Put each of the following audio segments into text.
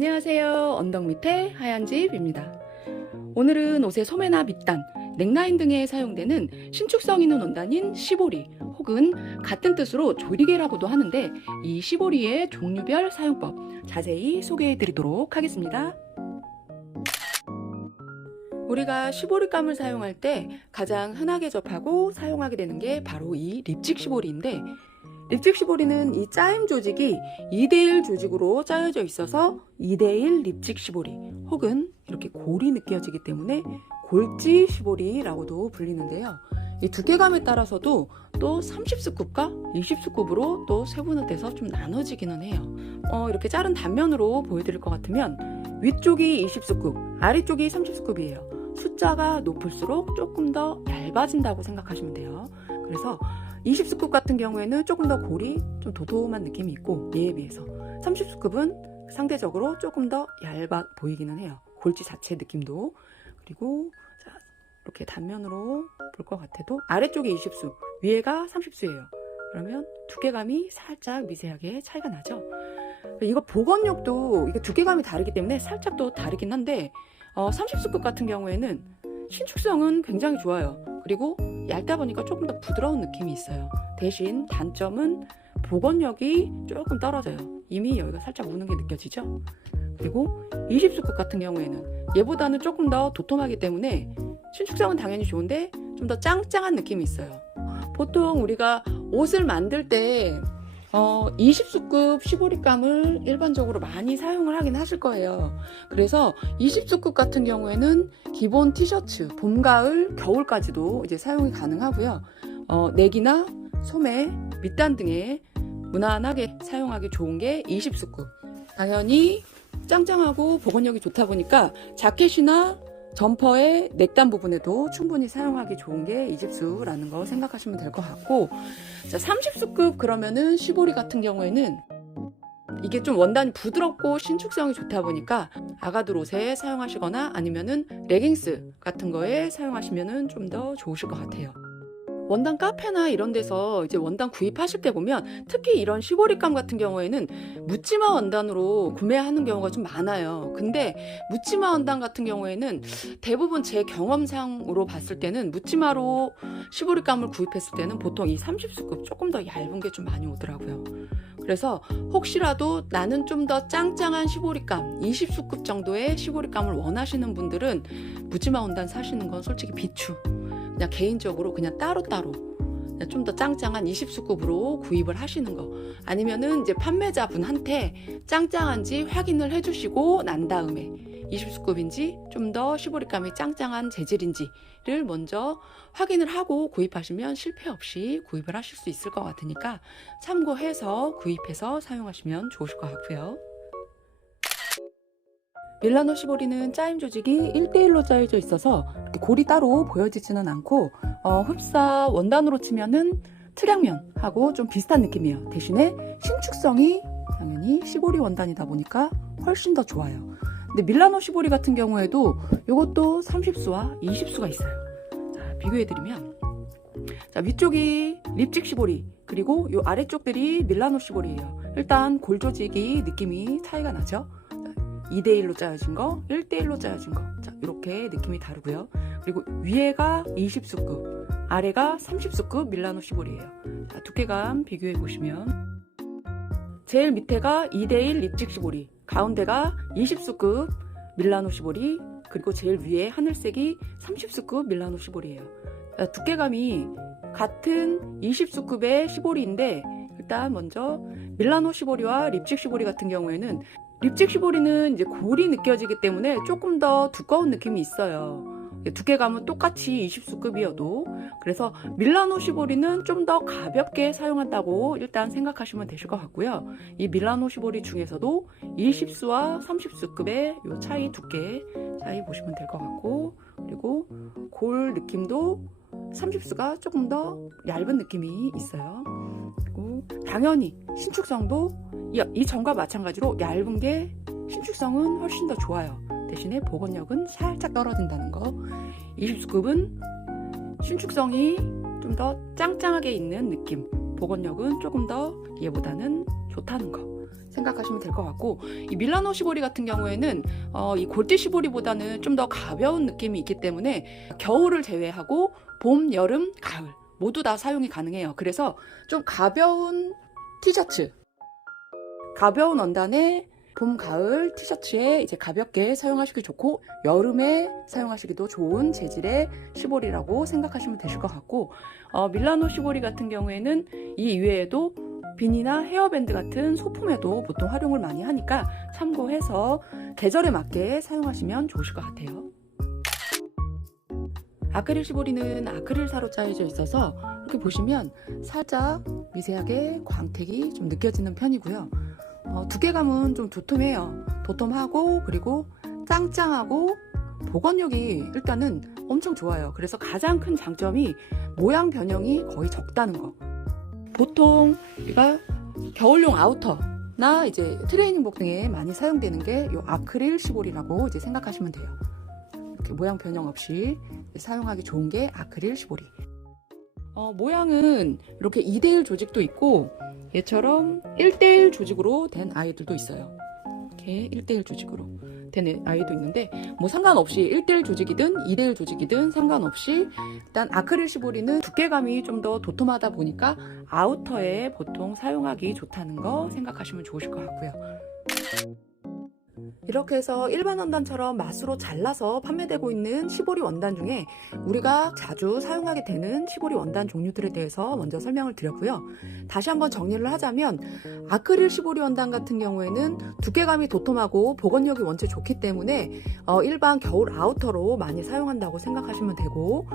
안녕하세요. 언덕 밑에 하얀 집입니다. 오늘은 옷의 소매나 밑단, 넥라인 등에 사용되는 신축성 있는 원단인 시보리 혹은 같은 뜻으로 조리개라고도 하는데 이 시보리의 종류별 사용법 자세히 소개해 드리도록 하겠습니다. 우리가 시보리감을 사용할 때 가장 흔하게 접하고 사용하게 되는 게 바로 이 립직 시보리인데, 립직 시보리는 이 짜임 조직이 2대1 조직으로 짜여져 있어서 2대1 립직 시보리 혹은 이렇게 골이 느껴지기 때문에 골지 시보리라고도 불리는데요. 이 두께감에 따라서도 또 30스쿱과 20스쿱으로 또 세분화돼서 좀 나눠지기는 해요. 이렇게 자른 단면으로 보여드릴 것 같으면 위쪽이 20스쿱, 아래쪽이 30스쿱이에요. 숫자가 높을수록 조금 더 얇아진다고 생각하시면 돼요. 그래서 20스쿱 같은 경우에는 조금 더 골이 좀 도톰한 느낌이 있고, 얘에 비해서 30스쿱은 상대적으로 조금 더 얇아 보이기는 해요. 골지 자체 느낌도. 그리고 자, 이렇게 단면으로 볼 것 같아도 아래쪽이 20수, 위에가 30수예요. 그러면 두께감이 살짝 미세하게 차이가 나죠. 이거 복원력도 이게 두께감이 다르기 때문에 살짝 또 다르긴 한데 30스쿱 같은 경우에는 신축성은 굉장히 좋아요. 그리고 얇다 보니까 조금 더 부드러운 느낌이 있어요. 대신 단점은 복원력이 조금 떨어져요. 이미 여기가 살짝 무는 게 느껴지죠? 그리고 20스쿱 같은 경우에는 얘보다는 조금 더 도톰하기 때문에 신축성은 당연히 좋은데 좀 더 짱짱한 느낌이 있어요. 보통 우리가 옷을 만들 때 20스쿱 시보리감을 일반적으로 많이 사용을 하긴 하실 거예요. 그래서 20스쿱 같은 경우에는 기본 티셔츠, 봄, 가을, 겨울까지도 이제 사용이 가능하고요. 넥이나 소매, 밑단 등에 무난하게 사용하기 좋은 게 20스쿱. 당연히 짱짱하고 복원력이 좋다 보니까 자켓이나 점퍼의 넥단 부분에도 충분히 사용하기 좋은 게 20수라는 거 생각하시면 될 것 같고, 자, 30수급 그러면은 시보리 같은 경우에는 이게 좀 원단이 부드럽고 신축성이 좋다 보니까 아가들 옷에 사용하시거나 아니면은 레깅스 같은 거에 사용하시면은 좀 더 좋으실 것 같아요. 원단 카페나 이런 데서 이제 원단 구입하실 때 보면 특히 이런 시보리감 같은 경우에는 묻지마 원단으로 구매하는 경우가 좀 많아요. 근데 묻지마 원단 같은 경우에는 대부분 제 경험상으로 봤을 때는 묻지마로 시보리감을 구입했을 때는 보통 이 30스쿱 조금 더 얇은 게 좀 많이 오더라고요. 그래서 혹시라도 나는 좀 더 짱짱한 시보리감, 20스쿱 정도의 시보리감을 원하시는 분들은 묻지마 원단 사시는 건 솔직히 비추. 그냥 개인적으로 그냥 따로따로 좀 더 짱짱한 20스쿱으로 구입을 하시는 거, 아니면은 이제 판매자분한테 짱짱한지 확인을 해주시고 난 다음에 20스쿱인지 좀 더 시보리감이 짱짱한 재질인지를 먼저 확인을 하고 구입하시면 실패 없이 구입을 하실 수 있을 것 같으니까 참고해서 구입해서 사용하시면 좋으실 것 같고요. 밀라노 시보리는 짜임 조직이 1대1로 짜여져 있어서 이렇게 골이 따로 보여지지는 않고 흡사 원단으로 치면은 트량면하고 좀 비슷한 느낌이에요. 대신에 신축성이 당연히 시보리 원단이다 보니까 훨씬 더 좋아요. 근데 밀라노 시보리 같은 경우에도 이것도 30수와 20수가 있어요. 자, 비교해드리면 자, 위쪽이 립직 시보리, 그리고 이 아래쪽들이 밀라노 시보리예요. 일단 골 조직이 느낌이 차이가 나죠. 2대1로 짜여진 거, 1대1로 짜여진 거. 자, 이렇게 느낌이 다르고요. 그리고 위에가 20수급, 아래가 30수급 밀라노 시보리예요. 자, 두께감 비교해 보시면 제일 밑에가 2대1 립직 시보리, 가운데가 20수급 밀라노 시보리, 그리고 제일 위에 하늘색이 30수급 밀라노 시보리예요. 자, 두께감이 같은 20수급의 시보리인데, 일단 먼저 밀라노 시보리와 립직 시보리 같은 경우에는 립직 시보리는 이제 골이 느껴지기 때문에 조금 더 두꺼운 느낌이 있어요. 두께감은 똑같이 20수급이어도. 그래서 밀라노 시보리는 좀 더 가볍게 사용한다고 일단 생각하시면 되실 것 같고요. 이 밀라노 시보리 중에서도 20수와 30수급의 요 차이, 두께 차이 보시면 될 것 같고, 그리고 골 느낌도 30수가 조금 더 얇은 느낌이 있어요. 그리고 당연히 신축성도 이 전과 마찬가지로 얇은 게 신축성은 훨씬 더 좋아요. 대신에 복원력은 살짝 떨어진다는 거. 20스쿱은 신축성이 좀 더 짱짱하게 있는 느낌, 복원력은 조금 더 얘보다는 좋다는 거. 생각하시면 될 것 같고, 이 밀라노 시보리 같은 경우에는 이 골대 시보리보다는 좀 더 가벼운 느낌이 있기 때문에 겨울을 제외하고 봄, 여름, 가을 모두 다 사용이 가능해요. 그래서 좀 가벼운 티셔츠, 가벼운 원단에 봄, 가을 티셔츠에 이제 가볍게 사용하시기 좋고, 여름에 사용하시기도 좋은 재질의 시보리라고 생각하시면 되실 것 같고, 밀라노 시보리 같은 경우에는 이 이외에도 비니나 헤어밴드 같은 소품에도 보통 활용을 많이 하니까 참고해서 계절에 맞게 사용하시면 좋으실 것 같아요. 아크릴 시보리는 아크릴사로 짜여져 있어서 이렇게 보시면 살짝 미세하게 광택이 좀 느껴지는 편이고요. 두께감은 좀 도톰해요. 도톰하고 그리고 짱짱하고 보건력이 일단은 엄청 좋아요. 그래서 가장 큰 장점이 모양 변형이 거의 적다는 거. 보통 우리가 겨울용 아우터나 이제 트레이닝복 등에 많이 사용되는 게 이 아크릴 시보리라고 이제 생각하시면 돼요. 이렇게 모양 변형 없이 사용하기 좋은 게 아크릴 시보리. 모양은 이렇게 2대1 조직도 있고 얘처럼 1대1 조직으로 된 아이들도 있어요. 이렇게 1대1 조직으로 된 아이도 있는데 뭐 상관없이 1대1 조직이든 2대1 조직이든 상관없이 일단 아크릴 시보리는 두께감이 좀 더 도톰하다 보니까 아우터에 보통 사용하기 좋다는 거 생각하시면 좋으실 것 같고요. 이렇게 해서 일반 원단처럼 마스로 잘라서 판매되고 있는 시보리 원단 중에 우리가 자주 사용하게 되는 시보리 원단 종류들에 대해서 먼저 설명을 드렸고요. 다시 한번 정리를 하자면 아크릴 시보리 원단 같은 경우에는 두께감이 도톰하고 보건력이 원체 좋기 때문에 일반 겨울 아우터로 많이 사용한다고 생각하시면 되고,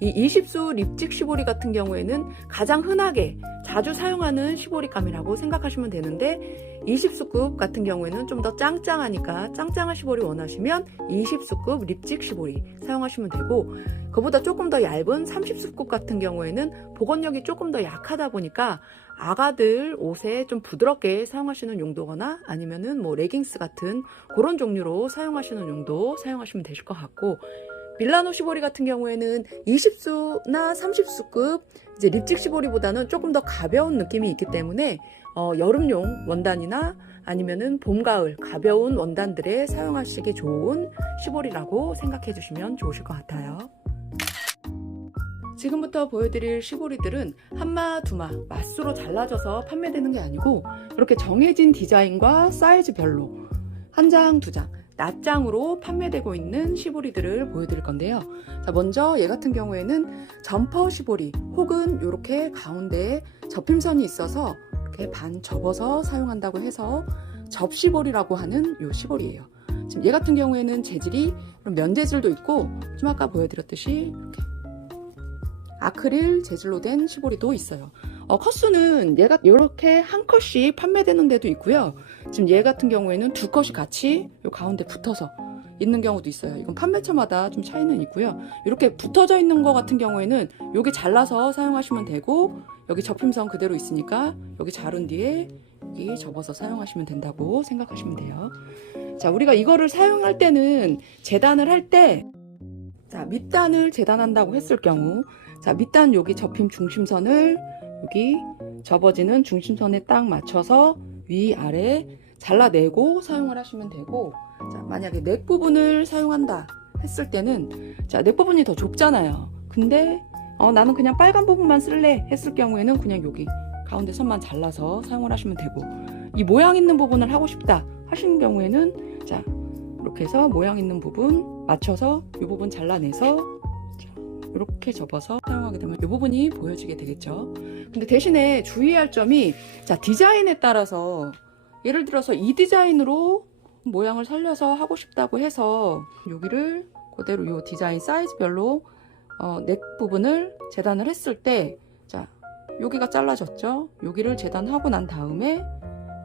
이 20수 립직 시보리 같은 경우에는 가장 흔하게 자주 사용하는 시보리감이라고 생각하시면 되는데, 20수급 같은 경우에는 좀 더 짱짱하니까 짱짱한 시보리 원하시면 20수급 립직 시보리 사용하시면 되고, 그보다 조금 더 얇은 30수급 같은 경우에는 보건력이 조금 더 약하다 보니까 아가들 옷에 좀 부드럽게 사용하시는 용도거나 아니면은 뭐 레깅스 같은 그런 종류로 사용하시는 용도 사용하시면 되실 것 같고, 밀라노 시보리 같은 경우에는 20수나 30수급 이제 립직 시보리보다는 조금 더 가벼운 느낌이 있기 때문에 여름용 원단이나 아니면은 봄, 가을 가벼운 원단들에 사용하시기 좋은 시보리라고 생각해 주시면 좋으실 것 같아요. 지금부터 보여드릴 시보리들은 한마, 두마, 마스로 잘라져서 판매되는 게 아니고 이렇게 정해진 디자인과 사이즈별로 한 장, 두 장, 낱장으로 판매되고 있는 시보리들을 보여드릴 건데요. 자, 먼저 얘 같은 경우에는 점퍼 시보리 혹은 이렇게 가운데에 접힘선이 있어서 이렇게 반 접어서 사용한다고 해서 접시보리라고 하는 이 시보리예요. 지금 얘 같은 경우에는 재질이 면 재질도 있고 좀 아까 보여드렸듯이 이렇게 아크릴 재질로 된 시보리도 있어요. 컷수는 얘가 이렇게 한 컷씩 판매되는 데도 있고요. 지금 얘 같은 경우에는 두 컷이 같이 요 가운데 붙어서 있는 경우도 있어요. 이건 판매처마다 좀 차이는 있고요. 이렇게 붙어져 있는 거 같은 경우에는 여기 잘라서 사용하시면 되고, 여기 접힘선 그대로 있으니까 여기 자른 뒤에 여기 접어서 사용하시면 된다고 생각하시면 돼요. 자, 우리가 이거를 사용할 때는 재단을 할 때, 자, 밑단을 재단한다고 했을 경우, 자, 밑단 여기 접힘 중심선을 여기 접어지는 중심선에 딱 맞춰서 위아래 잘라내고 사용을 하시면 되고, 자, 만약에 넥 부분을 사용한다 했을 때는, 자, 넥 부분이 더 좁잖아요. 근데 나는 그냥 빨간 부분만 쓸래 했을 경우에는 그냥 여기 가운데 선만 잘라서 사용을 하시면 되고, 이 모양 있는 부분을 하고 싶다 하시는 경우에는, 자, 이렇게 해서 모양 있는 부분 맞춰서 이 부분 잘라내서 이렇게 접어서 사용하게 되면 이 부분이 보여지게 되겠죠. 근데 대신에 주의할 점이, 자, 디자인에 따라서 예를 들어서 이 디자인으로 모양을 살려서 하고 싶다고 해서 여기를 그대로 이 디자인 사이즈별로 넥 부분을 재단을 했을 때, 자, 여기가 잘라졌죠. 여기를 재단하고 난 다음에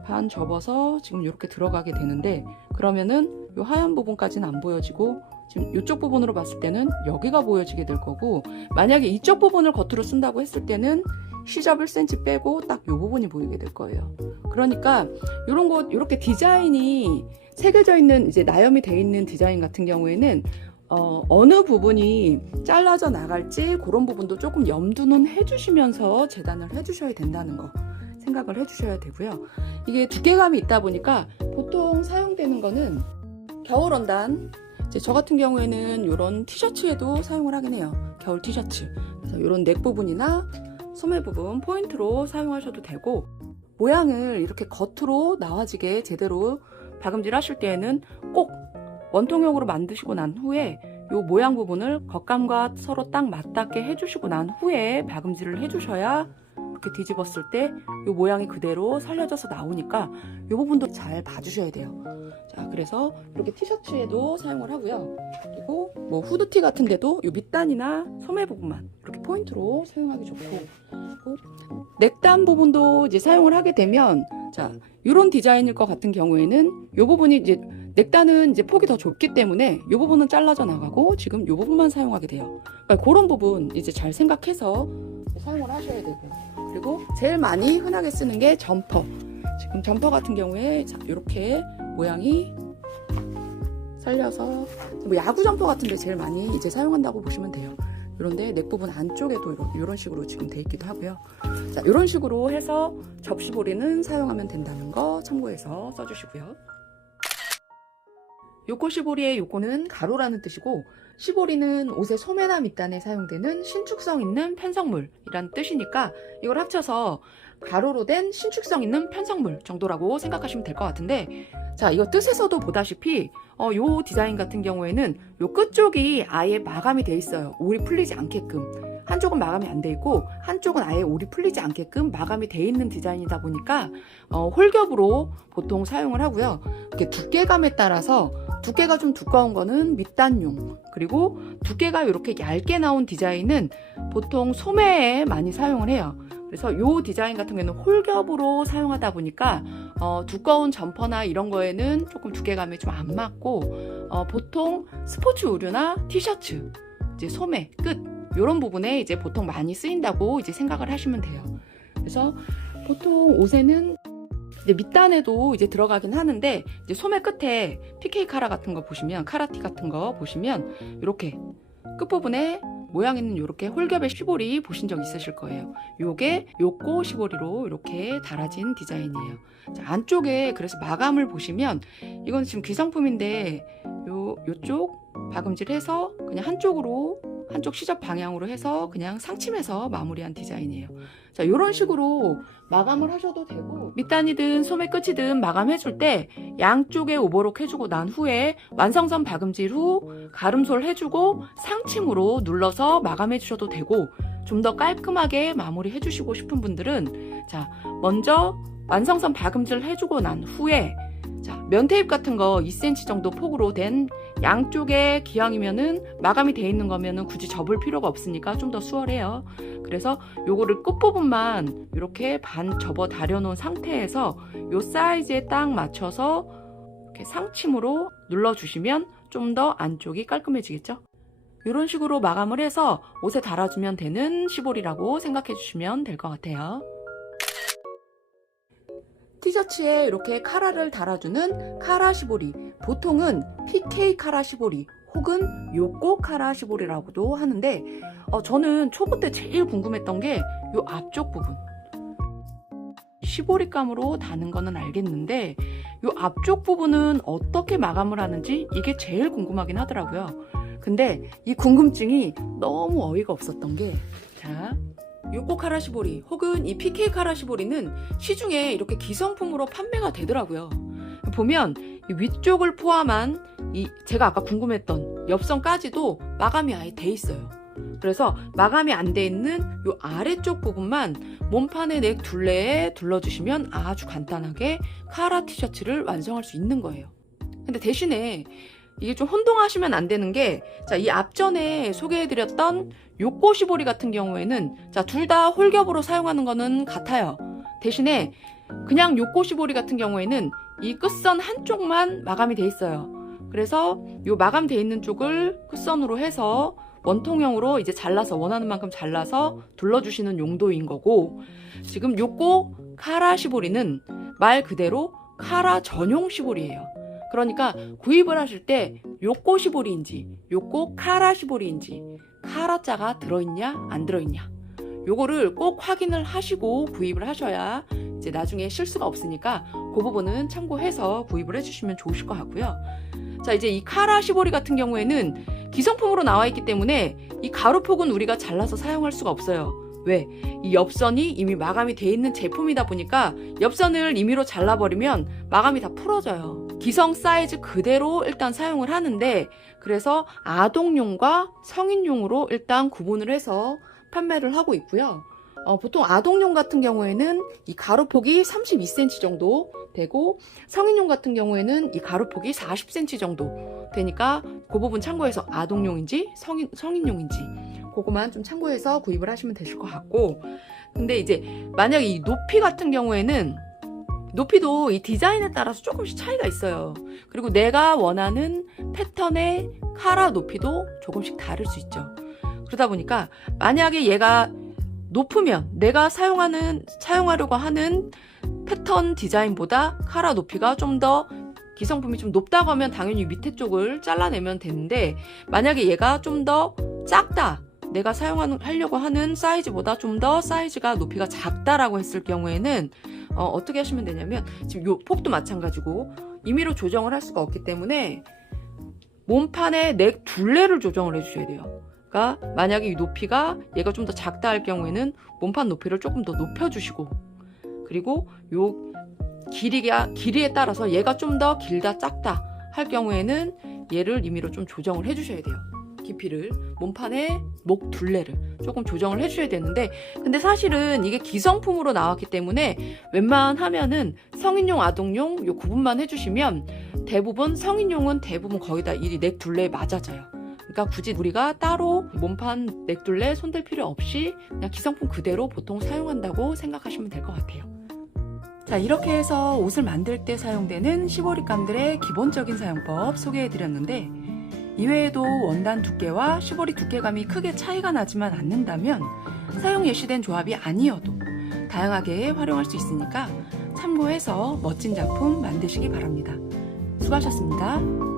반 접어서 지금 이렇게 들어가게 되는데, 그러면은 이 하얀 부분까지는 안 보여지고 지금 이쪽 부분으로 봤을 때는 여기가 보여지게 될 거고, 만약에 이쪽 부분을 겉으로 쓴다고 했을 때는 시접 1cm 빼고 딱 이 부분이 보이게 될 거예요. 그러니까 이런 거, 이렇게 디자인이 새겨져 있는, 이제 나염이 돼 있는 디자인 같은 경우에는 어느 부분이 잘라져 나갈지 그런 부분도 조금 염두는 해주시면서 재단을 해주셔야 된다는 거 생각을 해주셔야 되고요. 이게 두께감이 있다 보니까 보통 사용되는 거는 겨울 원단, 이제 저 같은 경우에는 이런 티셔츠에도 사용을 하긴 해요. 겨울 티셔츠. 그래서 이런 넥 부분이나 소매 부분 포인트로 사용하셔도 되고, 모양을 이렇게 겉으로 나와지게 제대로 박음질 하실 때에는 꼭 원통형으로 만드시고 난 후에 이 모양 부분을 겉감과 서로 딱 맞닿게 해주시고 난 후에 박음질을 해주셔야 이렇게 뒤집었을 때 이 모양이 그대로 살려져서 나오니까 이 부분도 잘 봐주셔야 돼요. 자, 그래서 이렇게 티셔츠에도 사용을 하고요. 그리고 뭐 후드티 같은 데도 이 밑단이나 소매 부분만 이렇게 포인트로 사용하기 좋고, 넥단 부분도 이제 사용을 하게 되면, 자, 이런 디자인일 것 같은 경우에는 이 부분이 이제 넥단은 이제 폭이 더 좁기 때문에 이 부분은 잘라져 나가고 지금 이 부분만 사용하게 돼요. 그러니까 그런 부분 이제 잘 생각해서 사용을 하셔야 되고, 그리고 제일 많이 흔하게 쓰는 게 점퍼. 지금 점퍼 같은 경우에 이렇게 모양이 살려서 뭐 야구 점퍼 같은 데 제일 많이 이제 사용한다고 보시면 돼요. 이런데 넥 부분 안쪽에도 이런 식으로 지금 돼 있기도 하고요. 자, 이런 식으로 해서 접시보리는 사용하면 된다는 거 참고해서 써주시고요. 요코 시보리의 요코는 가로라는 뜻이고, 시보리는 옷의 소매나 밑단에 사용되는 신축성 있는 편성물이란 뜻이니까 이걸 합쳐서 가로로 된 신축성 있는 편성물 정도라고 생각하시면 될 것 같은데, 자, 이거 뜻에서도 보다시피 요 디자인 같은 경우에는 요 끝쪽이 아예 마감이 돼 있어요. 올이 풀리지 않게끔. 한쪽은 마감이 안 돼 있고 한쪽은 아예 올이 풀리지 않게끔 마감이 돼 있는 디자인이다 보니까 홀겹으로 보통 사용을 하고요. 이렇게 두께감에 따라서 두께가 좀 두꺼운 거는 밑단용, 그리고 두께가 이렇게 얇게 나온 디자인은 보통 소매에 많이 사용을 해요. 그래서 이 디자인 같은 경우에는 홀겹으로 사용하다 보니까 두꺼운 점퍼나 이런 거에는 조금 두께감이 좀 안 맞고, 보통 스포츠 의류나 티셔츠, 이제 소매, 끝 이런 부분에 이제 보통 많이 쓰인다고 이제 생각을 하시면 돼요. 그래서 보통 옷에는 이제 밑단에도 이제 들어가긴 하는데, 이제 소매 끝에 PK 카라 같은 거 보시면, 카라티 같은 거 보시면 이렇게 끝부분에 모양 있는 이렇게 홀겹의 시보리 보신 적 있으실 거예요. 요게 요코 시보리로 이렇게 달아진 디자인이에요. 자, 안쪽에 그래서 마감을 보시면, 이건 지금 귀성품인데 요쪽 박음질해서 그냥 한쪽 시접 방향으로 해서 그냥 상침해서 마무리한 디자인이에요. 자, 이런 식으로 마감을 하셔도 되고, 밑단이든 소매 끝이든 마감해줄 때 양쪽에 오버록 해주고 난 후에 완성선 박음질 후 가름솔 해주고 상침으로 눌러서 마감해 주셔도 되고, 좀 더 깔끔하게 마무리 해주시고 싶은 분들은, 자, 먼저 완성선 박음질 해주고 난 후에, 자, 면테이프 같은 거 2cm 정도 폭으로 된 양쪽에 기왕이면은 마감이 돼 있는 거면은 굳이 접을 필요가 없으니까 좀 더 수월해요. 그래서 요거를 끝부분만 이렇게 반 접어 다려 놓은 상태에서 요 사이즈에 딱 맞춰서 이렇게 상침으로 눌러주시면 좀 더 안쪽이 깔끔해지겠죠? 이런 식으로 마감을 해서 옷에 달아주면 되는 시볼이라고 생각해 주시면 될 것 같아요. 티셔츠에 이렇게 카라를 달아주는 카라 시보리, 보통은 PK 카라 시보리 혹은 요코 카라 시보리라고도 하는데, 저는 초보 때 제일 궁금했던 게 요 앞쪽 부분. 시보리감으로 다는 거는 알겠는데 요 앞쪽 부분은 어떻게 마감을 하는지 이게 제일 궁금하긴 하더라고요. 근데 이 궁금증이 너무 어이가 없었던 게, 자, 요코 카라 시보리 혹은 이 PK 카라 시보리는 시중에 이렇게 기성품으로 판매가 되더라고요. 보면 이 위쪽을 포함한 이 제가 아까 궁금했던 옆선까지도 마감이 아예 돼 있어요. 그래서 마감이 안 돼 있는 요 아래쪽 부분만 몸판의 넥 둘레에 둘러주시면 아주 간단하게 카라 티셔츠를 완성할 수 있는 거예요. 근데 대신에 이게 좀 혼동하시면 안 되는 게, 자, 이 앞전에 소개해드렸던 요코 시보리 같은 경우에는, 자, 둘 다 홀겹으로 사용하는 거는 같아요. 대신에 그냥 요코 시보리 같은 경우에는 이 끝선 한쪽만 마감이 돼 있어요. 그래서 요 마감돼 있는 쪽을 끝선으로 해서 원통형으로 이제 잘라서 원하는 만큼 잘라서 둘러주시는 용도인 거고, 지금 요코 카라 시보리는 말 그대로 카라 전용 시보리예요. 그러니까 구입을 하실 때 요코 시보리인지 요코 카라 시보리인지 카라자가 들어있냐 안 들어있냐 요거를 꼭 확인을 하시고 구입을 하셔야 이제 나중에 실수가 없으니까 그 부분은 참고해서 구입을 해주시면 좋으실 것 같고요. 자, 이제 이 카라 시보리 같은 경우에는 기성품으로 나와 있기 때문에 이 가루폭은 우리가 잘라서 사용할 수가 없어요. 왜? 이 엽선이 이미 마감이 돼 있는 제품이다 보니까 엽선을 임의로 잘라버리면 마감이 다 풀어져요. 기성 사이즈 그대로 일단 사용을 하는데, 그래서 아동용과 성인용으로 일단 구분을 해서 판매를 하고 있고요. 보통 아동용 같은 경우에는 이 가루폭이 32cm 정도 되고, 성인용 같은 경우에는 이 가루폭이 40cm 정도 되니까 그 부분 참고해서 아동용인지 성인용인지 그거만 좀 참고해서 구입을 하시면 되실 것 같고, 근데 이제 만약에 이 높이 같은 경우에는 높이도 이 디자인에 따라서 조금씩 차이가 있어요. 그리고 내가 원하는 패턴의 카라 높이도 조금씩 다를 수 있죠. 그러다 보니까 만약에 얘가 높으면 내가 사용하려고 하는 패턴 디자인보다 카라 높이가 좀 더 기성품이 좀 높다고 하면 당연히 밑에 쪽을 잘라내면 되는데, 만약에 얘가 좀 더 작다, 내가 하려고 하는 사이즈보다 좀 더 사이즈가 높이가 작다라고 했을 경우에는 어떻게 하시면 되냐면, 지금 요 폭도 마찬가지고 임의로 조정을 할 수가 없기 때문에 몸판의 넥 둘레를 조정을 해주셔야 돼요. 그러니까 만약에 이 높이가 얘가 좀 더 작다 할 경우에는 몸판 높이를 조금 더 높여주시고, 그리고 요 길이에 따라서 얘가 좀 더 길다 작다 할 경우에는 얘를 임의로 좀 조정을 해주셔야 돼요. 깊이를, 몸판의 목 둘레를 조금 조정을 해주셔야 되는데, 근데 사실은 이게 기성품으로 나왔기 때문에 웬만하면은 성인용, 아동용 요 구분만 해주시면 대부분, 성인용은 대부분 거의 다 이 넥 둘레에 맞아져요. 그러니까 굳이 우리가 따로 몸판 넥 둘레 손댈 필요 없이 그냥 기성품 그대로 보통 사용한다고 생각하시면 될 것 같아요. 자, 이렇게 해서 옷을 만들 때 사용되는 시보리감들의 기본적인 사용법 소개해드렸는데, 이외에도 원단 두께와 시보리 두께감이 크게 차이가 나지만 않는다면 사용 예시된 조합이 아니어도 다양하게 활용할 수 있으니까 참고해서 멋진 작품 만드시기 바랍니다. 수고하셨습니다.